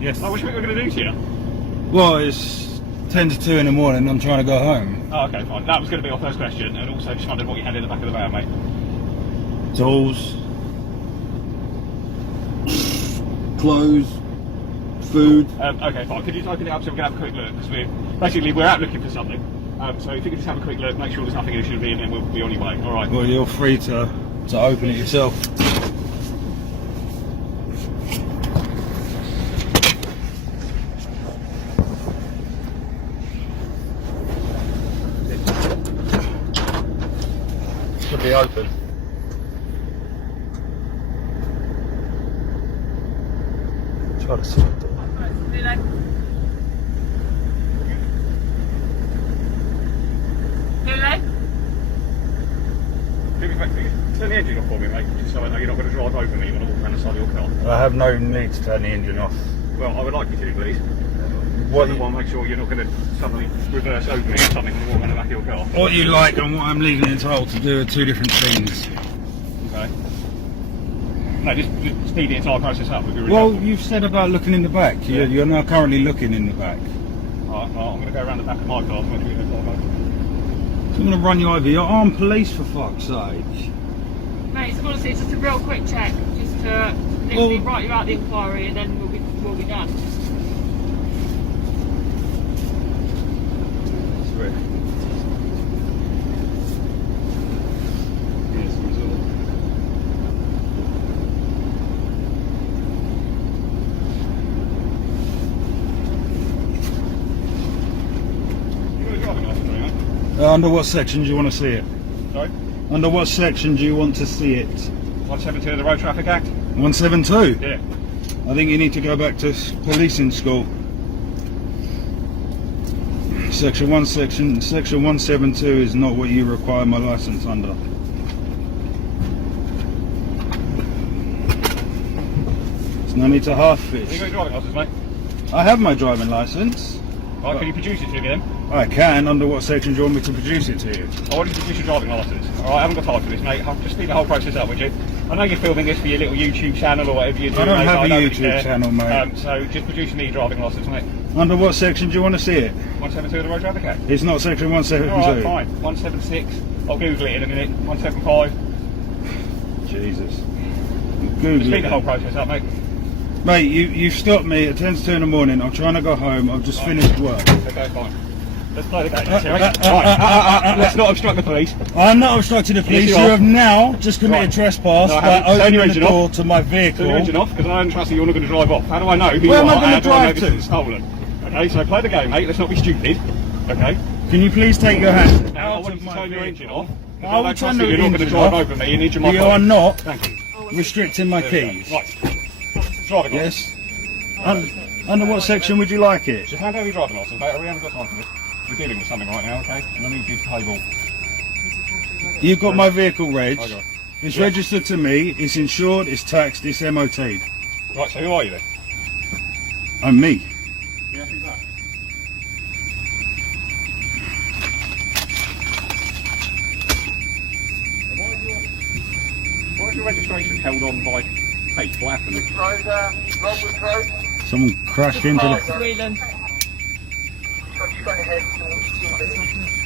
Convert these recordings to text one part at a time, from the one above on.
Yes. Oh, what do you think we're going to do to you? Well, it's 10 to 2 in the morning. I'm trying to go home. Oh, okay, fine. That was going to be our first question, and also just wondered what you had in the back of the van, mate. Tools, clothes, food. Okay, fine. Could you open it up so we can have a quick look? Because we're out looking for something. So if you could just have a quick look, make sure there's nothing you should be in, and we'll be on your way. All right. Well, you're free to open it yourself. Should be open. Try to see the door. Turn the engine off for me, mate, just so I know you're not going to drive over me when I walk around the side of your car. I have no need to turn the engine off. Well, I would like you to, please. What I want to make sure you're not going to suddenly reverse over me or something when I walk around the back of your car. What you like and what I'm legally entitled to do are two different things. Okay. No, just speed the entire process up. Well, you've said about looking in the back. Yeah. You're now currently looking in the back. Alright, well, I'm going to go around the back of my car. I'm going to I'm going to run you over. You're armed police, for fuck's sake. Mate, so honestly, it's just a real quick check, just to literally write you out the inquiry, and then we'll be done. Sweet. Yes, result. You got a driving license, right? Under what section do you want to see it? Sorry? Under what section do you want to see it? 172 of the Road Traffic Act? 172? Yeah. I think you need to go back to policing school. Section 172 is not what you require my license under. There's no need to half Have you got fish. your driving license, mate? I have my driving license. Right, can you produce it to me then? I can. Under what section do you want me to produce it to you? I want you to produce your driving licence. Alright, I haven't got time for this, mate. I'll just speed the whole process up, would you? I know you're filming this for your little YouTube channel or whatever you're doing, I don't mate, have a really YouTube care. channel, mate. So just produce me your driving licence, mate. Under what section do you want to see it? 172 of the Road Traffic Act. It's not section 172. Alright, fine. 176. I'll Google it in a minute. 175. Jesus. Just Google speed it. the whole process up, mate. Mate, you stopped me at 10 to 2 in the morning. I'm trying to go home. I've just finished work. Okay, fine. Let's play the game, let's not obstruct the police. I'm not obstructing the police. Yes, You you are. have now just committed Right. trespass No, I by haven't. Turn your opening the engine door off. to my vehicle. Turn your engine off, because I don't trust that you're not going to drive off. How do I know who Where you am I are? gonna How do I know drive this to? is stolen? Okay, so play the game, mate. Let's not be stupid. Okay? Can you please take your hand Now, I out want of you to my turn your vehicle? engine off. I I will don't turn trust the that you're not going to engine drive off. over me and into my You phone. are not Thank you. restricting my There we go. keys. Right. Driving Yes. licence. Under what section would you like it? Just hand over your driving licence, mate. We haven't got time for this. We're dealing with something right now, okay? And I need you to pay ball. You've got my vehicle reg. I got it. It's Yeah. registered to me. It's insured. It's taxed. It's MOT'd. Right, so who are you then? I'm me. Yeah, who's that? Why is your registration held on by Pete? What happened? Someone crashed into the. Whelan.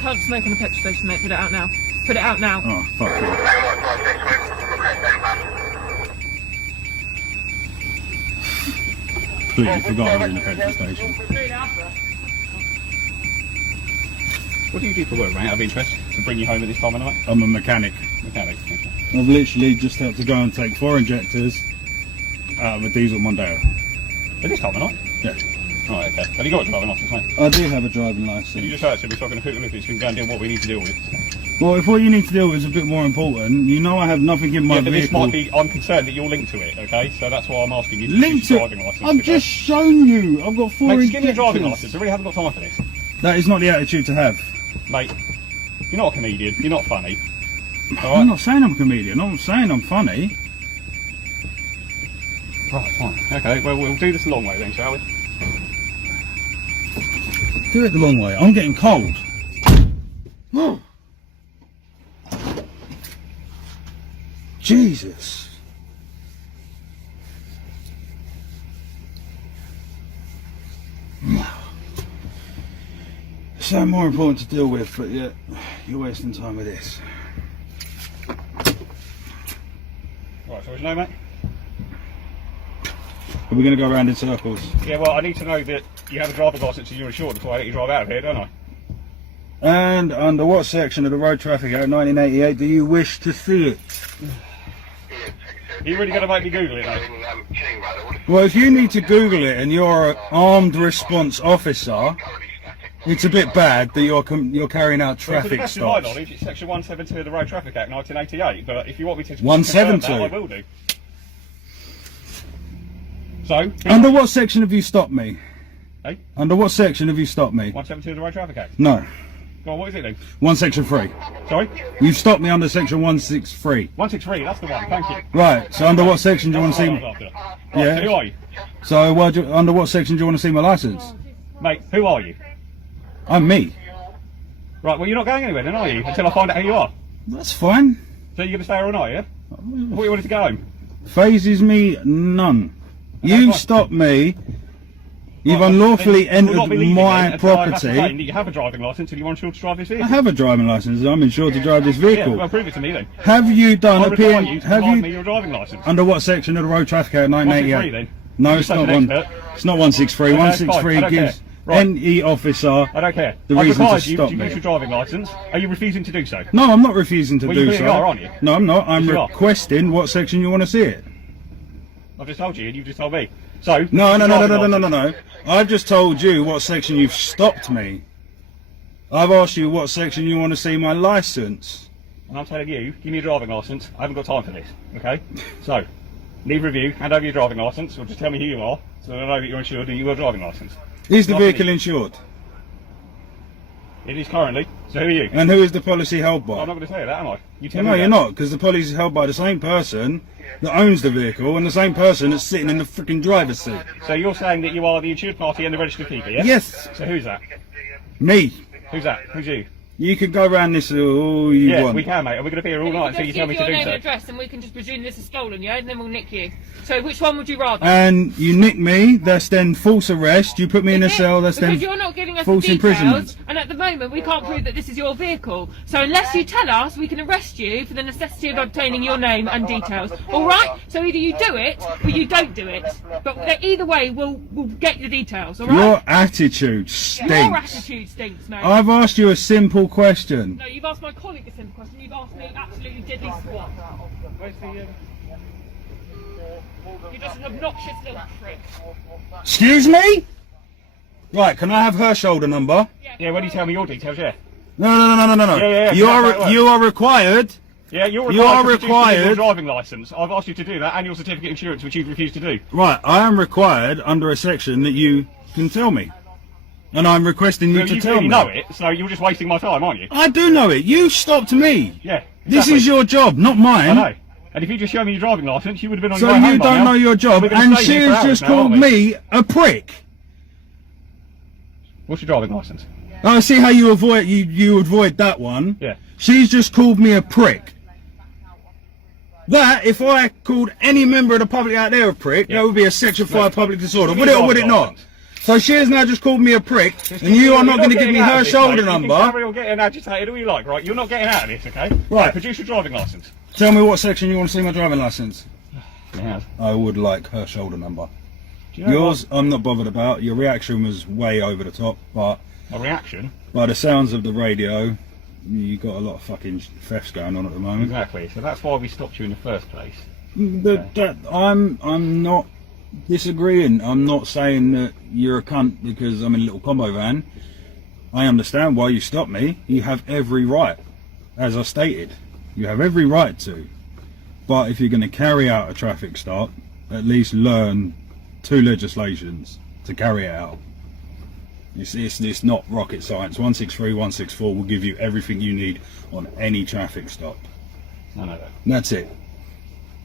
Can't smoke on the petrol station, mate. Put it out now. Put it out now. Oh, fuck you. Completely forgot I was in the petrol station. What do you do for work, mate, out of interest? To bring you home at this time of night? I'm a mechanic. Mechanic. Okay. I've literally just had to go and take 4 injectors out of a diesel Mondeo. At this time of night? Yeah. Right, okay. Have you got a driving licence, mate? I do have a driving Can you license. just say it to me so I can quickly look at it so we can go and deal with what we need to deal with? Well, if what you need to deal with is a bit more important, you know I have nothing in my Yeah, but this vehicle. might be, I'm concerned that you're linked to it, okay? So that's why I'm asking you to Linked use your to. driving licence. I've just shown you. I've got 4 Mate, just injectors. give me a driving licence. I really haven't got time for this. That is not the attitude to have. Mate, you're not a comedian. You're not funny. I'm Alright? not saying I'm a comedian. I'm saying I'm funny. Right, fine. Okay, well, we'll do this the long way then, shall we? Do it the long way. I'm getting cold. Jesus. So more important to deal with, but yeah, you're wasting time with this. Right, so what's your name, mate? Are we going to go around in circles? Yeah, well, I need to know that you have a driver's licence and you're insured before I let you drive out of here, don't I? And under what section of the Road Traffic Act 1988 do you wish to see it? Are you really going to make me Google it, mate? Well, if you need to Google it and you're an armed response officer, it's a bit bad that you're carrying out Well, to the traffic best of my stops. knowledge, it's section 172 of the Road Traffic Act 1988, but if you want me to... 172? confirm that, I will do. So? Under what section have you stopped me? Hey? Under what section have you stopped me? 172 of the Road Traffic Act. No. Go on, what is it then? Section 3. Sorry? You've stopped me under section 163. 163, that's the one, thank you. Right, so under what section do you want to see me? Right, Yeah. so who are you? So under what section do you want to see my licence? Mate, who are you? I'm me. Right, well, you're not going anywhere then, are you? Until I find out who you are. That's fine. So you're going to stay here all night, yeah? I thought you wanted to go home. Phases me none. That's You've fine. stopped me. You've Right, unlawfully then you will not be entered leaving my then until I ascertain property. that you have a driving licence and you want to drive this I vehicle. have a driving licence. I'm insured to drive this Yeah, vehicle. well, prove it to me then. Have you done I a require PM? you to Have provide me you your driving licence. under what section of the Road Traffic Act 1988? 163 then. No, You're it's such not an one. expert. It's not 163. Okay, that's fine. 163 I don't gives care. Right. any officer. I don't care. The I've reason to required you stop to me. use your driving licence. Are you refusing to do so? No, I'm not refusing to Well, do you so. really are, aren't you? No, I'm not. I'm Yes, you are. requesting what section you want to see it. I've just told you and you've just told me. So, No. driving licence. I've just told you what section you've stopped me. I've asked you what section you want to see my licence. And I'm telling you, give me your driving licence. I haven't got time for this, okay? So, neither of you, hand over your driving licence, or just tell me who you are, so I know that you're insured and you have a driving licence. Is the Not vehicle me. insured? It is currently. So who are you? And who is the policy held by? I'm not going to say that, am I? You tell No, me you're that. not, because the policy is held by the same person that owns the vehicle and the same person that's sitting in the freaking driver's seat. So you're saying that you are the insured party and the registered keeper, yeah? Yes, So who's that? me. Who's that? Who's you? You can go around this all you Yeah, want. we can, mate. And we're going to be here all night until you tell me to your do name so. and address, and we can just presume this is stolen, yeah? And then we'll nick you. So which one would you rather? And you nick me, that's then false arrest. You put me in a Is it? cell, that's because then you're not giving us the false details, imprisonment. and at the moment we can't prove that this is your vehicle. So unless you tell us, we can arrest you for the necessity of obtaining your name and details. All right? So either you do it or you don't do it. But either way, we'll get the details. All Your right? attitude Your stinks. attitude stinks, mate. I've asked you a simple question. No, you've asked my colleague a simple question. You've asked me absolutely deadly squat. Where's the... You're just an obnoxious little prick. Excuse me? Right, can I have her shoulder number? Yeah, when you tell me your details, yeah. No. Yeah, You that's how it are works. you are required. Yeah, you're You are required to produce your required- driving licence. I've asked you to do that and your certificate of insurance, which you've refused to do. Right, I am required under a section that you can tell me, and I'm requesting you Well, to you tell clearly me. know it, so you're just wasting my time, aren't you? I do know it. You stopped me. Yeah. This exactly. is your job, not I mine. know. And if you just show me your driving licence, you would have been on So your way home you by don't now. know your job, We're gonna and stay here for she's hours just now, called aren't we? me a prick. What's your driving licence? I see how you avoid that one. Yeah. She's just called me a prick. That, if I called any member of the public out there a prick, Yeah. that would be a Section 5 public disorder. Give me Would it your or would it driving not? licence. So she has now just called me a prick, and you are not going to give me her shoulder You number. can carry on getting agitated all you like, right? You're not getting out of this, okay? Right. Produce your driving licence. Tell me what section you want to see my driving licence. Yeah. I would like her shoulder number. Do you know Yours, I'm not bothered about. Your reaction was way over the top, but what? A reaction? by the sounds of the radio, you got a lot of fucking thefts going on at the moment. Exactly. So that's why we stopped you in the first place. I'm not disagreeing. I'm not saying that you're a cunt because I'm in a little combo van. I understand why you stopped me. You have every right, as I stated. You have every right to. But if you're going to carry out a traffic stop, at least learn two legislations to carry it out. It's not rocket science. 163, 164 will give you everything you need on any traffic stop. I know that. And that's it.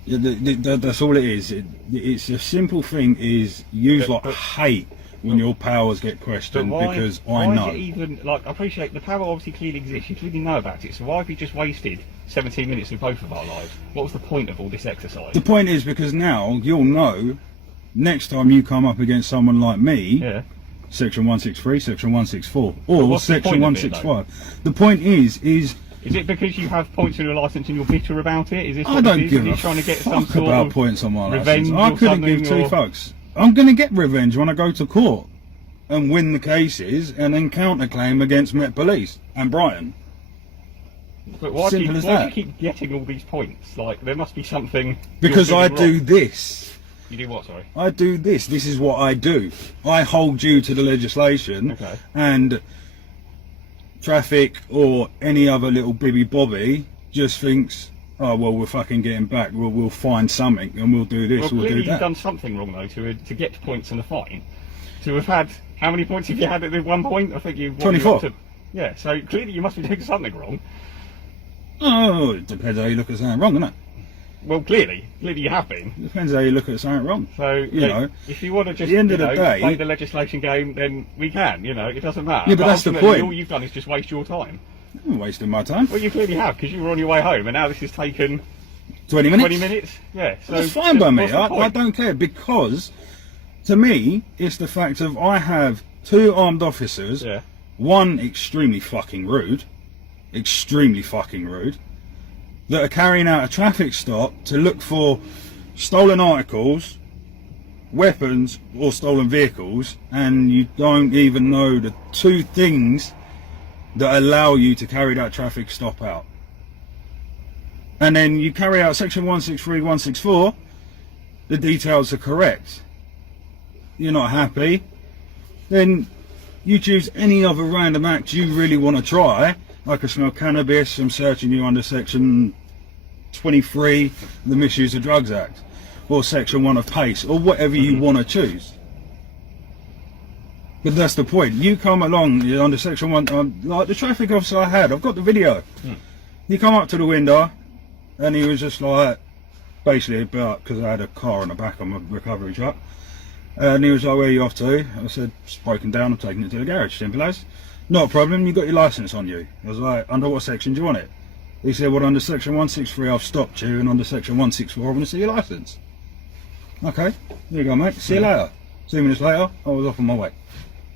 That's all it is. It's a simple thing. Is you lot hate when your powers get questioned because I why know. Is it even, like, I appreciate the power obviously clearly exists. You clearly know about it. So why have you just wasted 17 minutes of both of our lives? What was the point of all this exercise? The point is because now you'll know next time you come up against someone like me, Yeah. Section 163, Section 164, or what's the Section point of it, 165. The point is Is it because you have points on your licence and you're bitter about it? Is this I what don't it is? give Are you a trying to get fuck some sort about of points on my revenge license. I or couldn't give something, two or- fucks. I'm going to get revenge when I go to court and win the cases and then counterclaim against Met Police and Brighton. But why do Simple you as that. keep getting all these points? Like, there must be something. Because you're I doing do wrong. this. You do what, sorry? I do this. This is what I do. I hold you to the legislation, Okay. and traffic or any other little bibby bobby just thinks, oh well, we're fucking getting back. We'll find something and we'll do this. Well, we'll clearly do you've that. done something wrong, though, to get points in the fine. To have had. How many points have you had at the one point? I think you've. 24. Yeah, so clearly you must be doing something wrong. Oh, it depends how you look at something wrong, doesn't it? Well, clearly you have been. Depends how you look at something wrong. So You know, if you want to just at the end of you the know, day- play the legislation game, then we can. You know, it doesn't matter. Yeah, but that's the ultimately, point. All you've done is just waste your time. I'm wasting my time. Well, you clearly have, because you were on your way home, and now this has taken 20 minutes. 20 minutes. Yeah, so That's fine by just me. what's the I point? don't care, because to me, it's the fact of I have two armed officers, Yeah. one extremely fucking rude, that are carrying out a traffic stop to look for stolen articles, weapons, or stolen vehicles, and you don't even know the two things that allow you to carry that traffic stop out. And then you carry out section 163, 164, the details are correct. You're not happy, then you choose any other random act you really want to try. I can smell cannabis, I'm searching you under section 23 of the Misuse of Drugs Act, or section 1 of PACE, or whatever you want to choose. But that's the point. You come along, you're under section 1, like the traffic officer I had, I've got the video. He come up to the window and he was just like, basically about, because I had a car on the back of my recovery truck, and he was like, where are you off to? I said, it's broken down, I'm taking it to the garage, simple as. Not a problem, you got your licence on you. I was like, under what section do you want it? He said, well, under section 163 I've stopped you, and under section 164 I want to see your licence. Okay, here you go, mate, see you later. 2 minutes later, I was off on my way.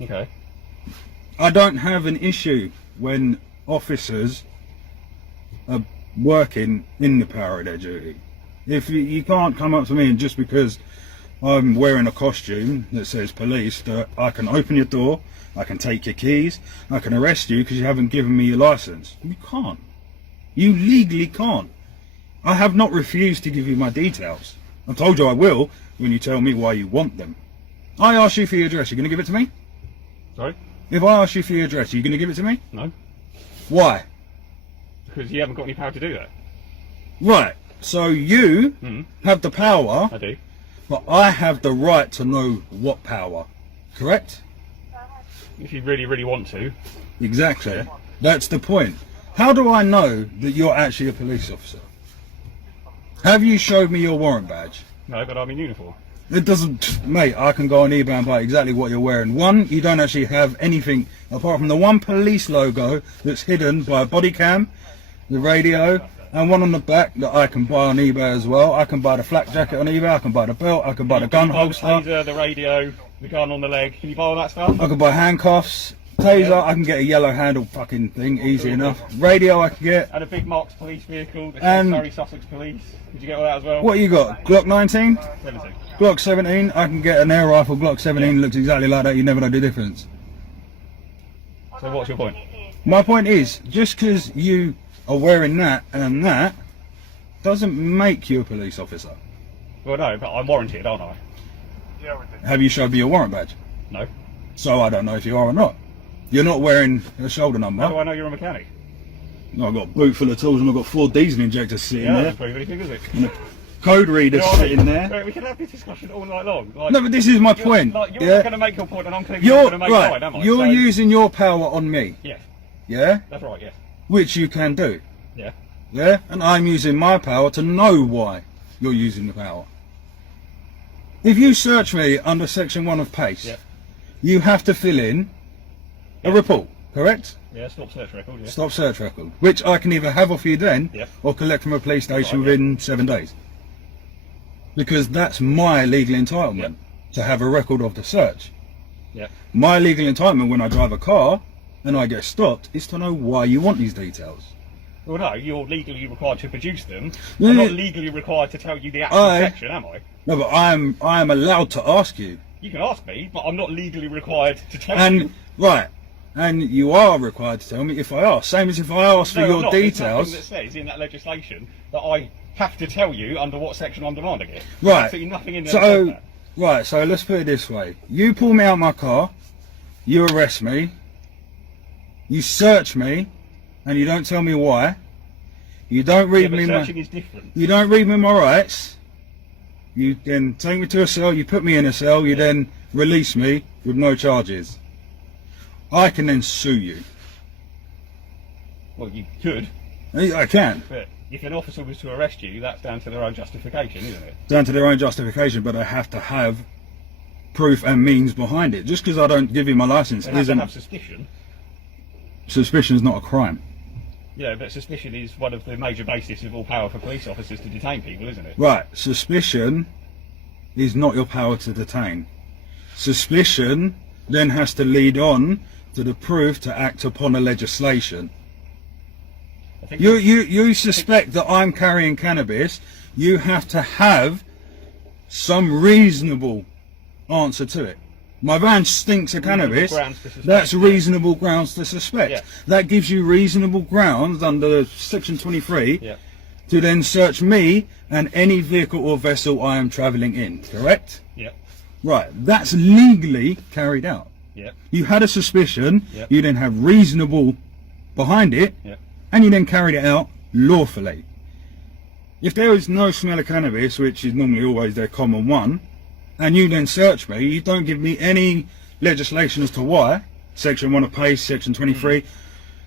Okay. I don't have an issue when officers are working in the power of their duty. If you can't come up to me and just because I'm wearing a costume that says police, that I can open your door, I can take your keys, I can arrest you because you haven't given me your licence. You can't. You legally can't. I have not refused to give you my details. I told you I will when you tell me why you want them. I ask you for your address, you're going to give it to me? Sorry? If I ask you for your address, are you going to give it to me? No? Why? Because you haven't got any power to do that. Right, so you have the power, I do. but I have the right to know what power. Correct? If you really, really want to. Exactly. That's the point. How do I know that you're actually a police officer? Have you showed me your warrant badge? No, but I'm in uniform. It doesn't, mate, I can go on eBay and buy exactly what you're wearing. One, you don't actually have anything apart from the one police logo that's hidden by a body cam, the radio, and one on the back that I can buy on eBay as well. I can buy the flak jacket on eBay, I can buy the belt, I can buy the gun Can you buy holster, the taser, the radio, the gun on the leg. Can you buy all that stuff? I can buy handcuffs, taser, I can get a yellow handle fucking thing, easy enough. Radio I can get. And a big marked police vehicle, the And- Surrey Sussex Police. Did you get all that as well? What you got? Glock 19? 17. Glock 17? I can get an air rifle Glock 17, looks exactly like that, you never know the difference. So what's your point? My point is, just because you are wearing that and that, doesn't make you a police officer. Well, no, but I'm warranted, aren't I? Have you showed me your warrant badge? No. So I don't know if you are or not. You're not wearing a shoulder How do number. I know you're a mechanic? I've got a boot full of tools and I've got 4 diesel injectors sitting Yeah, there. that's pretty big, is it? And a code reader You know what I sitting mean? there. Right, we can have this discussion all night long. Like, No, but this is my you're, point. Like, you're Yeah? not going to make your point, and I'm clearly not You're going to make mine, am I? right. You're So- using your power on me. Yes, Yeah? that's right. Yes. Which you can do. Yeah. Yeah? And I'm using my power to know why you're using the power. If you search me under section 1 of PACE, Yep. you have to fill in a Yep. report, correct? Yeah. Stop search record. Yeah. Stop search record, which I can either have off you then Yep. or collect from a police station Right, yeah. within 7 days. Because that's my legal entitlement Yep. to have a record of the search. Yeah. My legal entitlement when I drive a car and I get stopped is to know why you want these details. Well, no, you're legally required to produce them. Yeah, I'm yeah. not legally required to tell you the actual Aye. section, am I? No, but I am allowed to ask you. You can ask me, but I'm not legally required to tell you. And right, and you are required to tell me if I ask. Same as if I ask for No, I'm your not. There's details. nothing that says in that legislation that I have to tell you under what section I'm demanding it. There's Right. absolutely nothing in there that says So that. right, so let's put it this way. You pull me out my car, you arrest me, you search me, and you don't tell me why. You don't Yeah, read but me searching my is different. you don't read me my rights. You then take me to a cell, you put me in a cell, you then release me with no charges. I can then sue you. Well, you could, I can. but if an officer was to arrest you, that's down to their own justification, isn't it? Down to their own justification, but I have to have proof and means behind it. Just because I don't give you my license They have to isn't have suspicion. suspicion is not a crime. Yeah, but suspicion is one of the major bases of all power for police officers to detain people, isn't it? Right, suspicion is not your power to detain. Suspicion then has to lead on to the proof to act upon a legislation. I think You suspect that I'm carrying cannabis, you have to have some reasonable answer to it. My van stinks of cannabis, grounds to suspect, that's yeah. reasonable grounds to suspect. Yeah. That gives you reasonable grounds under section 23 Yeah. to then search me and any vehicle or vessel I am travelling in, correct? Yeah. Right, that's legally carried out. Yeah. You had a suspicion, Yep. you then have reasonable behind it, Yeah. and you then carried it out lawfully. If there is no smell of cannabis, which is normally always their common one, and you then search me, you don't give me any legislation as to why, section 1 of PACE, section 23,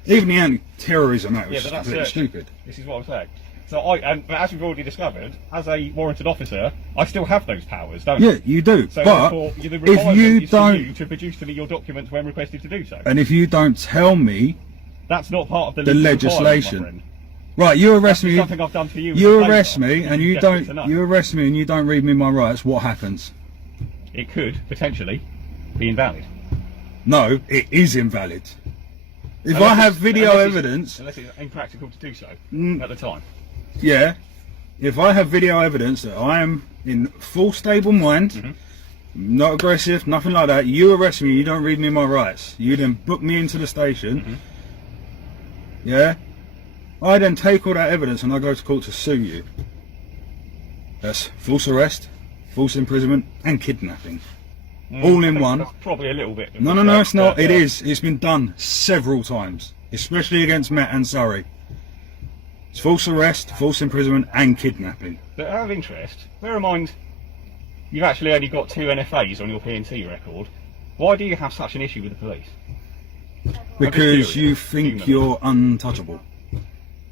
even the Anti-Terrorism Act, Yeah, which but is that's completely search. stupid. This is what I'm saying. So but as we've already discovered, as a warranted officer, I still have those powers, don't Yeah, I? you do, So but therefore, the if requirement you is don't, for you to produce to me your documents when requested to do so. and if you don't tell me, That's not part of the The legal requirement, legislation. my friend. right, you arrest That's me, something I've done for you. as you a favour. arrest me, and you Desperate to don't, know. you arrest me and you don't read me my rights, what happens? It could potentially be invalid. No, it is invalid. If I Unless have it's- video unless it's- evidence, Unless it's impractical to do so Mm. at the time. yeah, if I have video evidence that I am in full stable mind, Mm-hmm. not aggressive, nothing like that, you arrest me, you don't read me my rights, you then book me into the station, Mm-hmm. yeah, I then take all that evidence and I go to court to sue you. That's false arrest, false imprisonment, and kidnapping. All I in think one. That's probably a little bit. of No, a no, no, stretch, it's not. but, It is. It's been done several times, especially against Matt and Surrey. It's false arrest, false imprisonment, and kidnapping. But out of interest, bear in mind, you've actually only got 2 NFAs on your P&T record. Why do you have such an issue with the police? Because curious. you think Human. you're untouchable.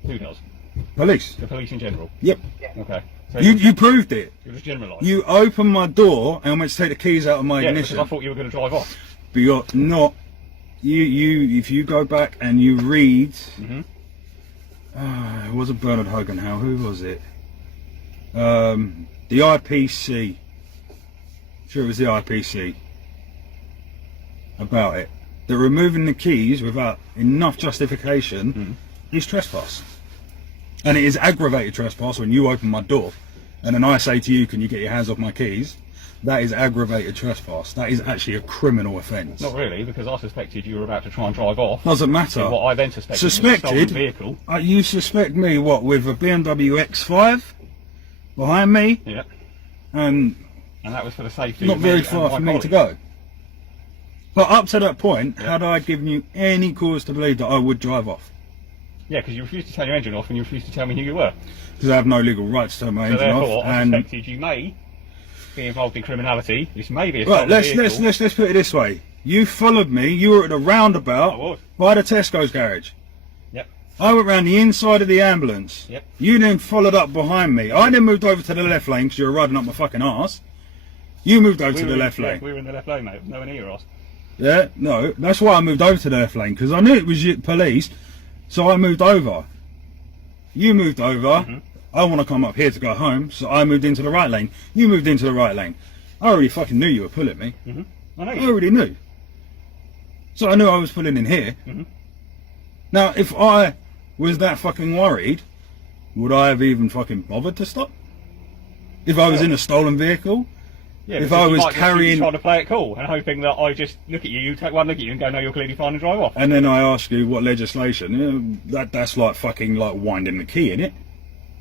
Who does? Police. The police in general. Yep. Okay. So You proved it. you're just generalised. You opened my door and went to take the keys out of my yeah, because ignition. I thought you were going to drive off. But you're not. If you go back and you read, Mhm. It wasn't Bernard Hogenhow. Who was it? The IPC. Sure, it was the IPC. About it, that removing the keys without enough justification is trespass, and it is aggravated trespass when you open my door, and then I say to you, "Can you get your hands off my keys?" That is aggravated trespass. That is actually a criminal offence. Not really, because I suspected you were about to try and drive off. Doesn't matter. in what I then suspected was a Suspected? stolen vehicle. You suspect me what with a BMW X5 behind me, Yeah. and And that was for the safety not of very me far and my for me to colleagues. go. But up to that point, Yeah. had I given you any cause to believe that I would drive off? Yeah, because you refused to turn your engine off and you refused to tell me who you were. Because I have no legal right to turn my So engine therefore, off. I And suspected you may be involved in criminality. This may be a right, stolen let's vehicle. put it this way. You followed me. You were at the I roundabout was. by the Tesco's garage. Yep. I went round the inside of the ambulance. Yep. You then followed up behind me. I then moved over to the left lane because you were riding up my fucking arse. You moved over to the left lane. We were in the left lane, mate. Nowhere near your ass. Yeah, no, that's why I moved over to the left lane, because I knew it was you, police, so I moved over. You moved over, Mm-hmm. I want to come up here to go home, so I moved into the right lane. You moved into the right lane. I already fucking knew you were pulling me. I know I you. already knew. So I knew I was pulling in here. Mhm. Now, if I was that fucking worried, would I have even fucking bothered to stop? If I was in a stolen vehicle? Yeah, If because I you was might just be carrying- trying to play it cool and hoping that I just look at you take one look at you and go, no, you're clearly fine, and drive off. And then I ask you what legislation, that's like fucking like winding the key, innit?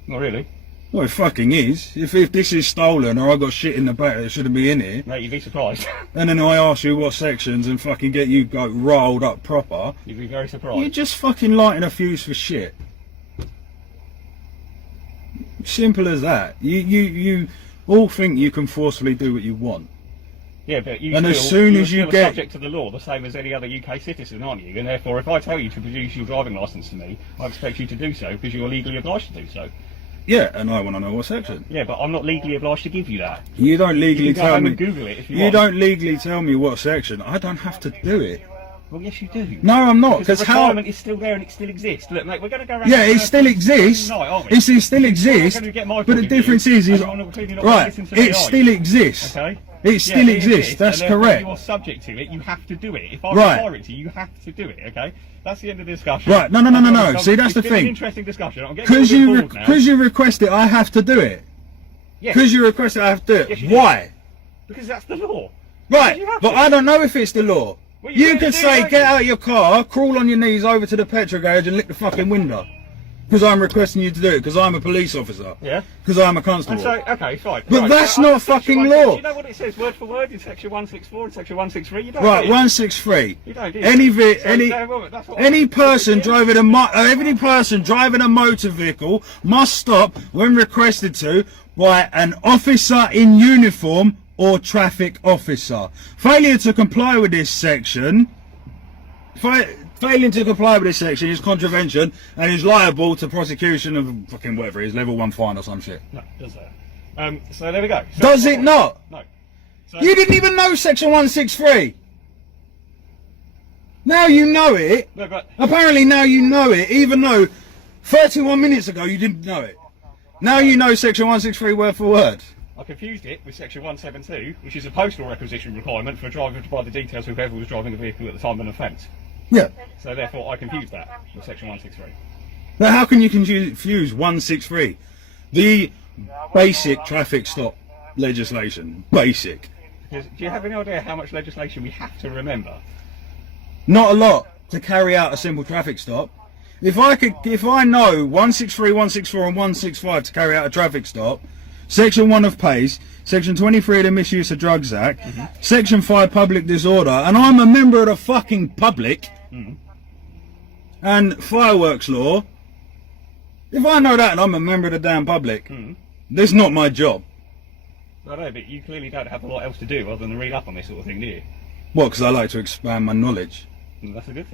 Not really. Well, it fucking is. If this is stolen or I got shit in the back that shouldn't be in here, Mate, you'd be surprised. and then I ask you what sections and fucking get you go rolled up proper, You'd be very you're surprised. just fucking lighting a fuse for shit. Simple as that. You all think you can forcefully do what you want. Yeah, but you And still, as soon you're as you still get- subject to the law, the same as any other UK citizen, aren't you? And therefore, if I tell you to produce your driving licence to me, I expect you to do so because you're legally obliged to do so. Yeah, and I want to know what section. Yeah, but I'm not legally obliged to give you that. You don't legally You can go tell home me. and Google it if you You want. don't legally tell me what section. I don't have to do it. Well, yes, you do. No, I'm not. Because Because the how? requirement is still there and it still exists. Look, mate, we're going to go around. Yeah, in it still circles exists. tonight, aren't we? It still You're not exists. gonna get my But point the of view, difference is, and you're clearly not gonna right? listen to me, It are still you? exists. Okay. It still exists. That's and therefore correct. You're subject to it. You have to do it. If I Right. require it to you, you have to do it. Okay. That's the end of the discussion. Right, no. See, that's It's the been an thing. interesting discussion. I'm getting Because a little you bit bored now. you request it, I have to do it. Yes, Because you request it, I have to do it. Yes, you do. Why? because that's the law. Right, You have but to. I don't know if it's the law. Well, you You really could do, say, don't get you? out of your car, crawl on your knees over to the petrol garage and lick the fucking window. Because I'm requesting you to do it, because I'm a police officer. Yeah. Because I'm a And constable. so, okay, fine. But Right, that's so not under section fucking 160, law. Do you know what it says word for word in section 164 and section 163? You don't. Right, do you? 163. You don't, do you? Any So, any that's what any I- person Yeah. driving any person driving a motor vehicle must stop when requested to by an officer in uniform or traffic officer. Failure to comply with this section. Failing to comply with this section is contravention and is liable to prosecution of fucking whatever it is, level 1 fine or some shit. No, it does that. So there we go. So, Does it not? No. So, You didn't even know section 163. Now you know it. No, but Apparently now you know it, even though 31 minutes ago you didn't know it. Now you know section 163 word for word. I confused it with section 172, which is a postal requisition requirement for a driver to provide the details of whoever was driving the vehicle at the time of an offence. Yeah. So therefore, I confused that with section 163. Now how can you confuse 163? The basic traffic stop legislation. Basic. Because do you have any idea how much legislation we have to remember? Not a lot to carry out a simple traffic stop. If I know 163, 164 and 165 to carry out a traffic stop, section 1 of PACE, section 23 of the Misuse of Drugs Act, section 5 public disorder, and I'm a member of the fucking public, and fireworks law, if I know that and I'm a member of the damn public, that's not my job. I know, but you clearly don't have a lot else to do other than read up on this sort of thing, do you? What, because I like to expand my knowledge? And that's a good thing.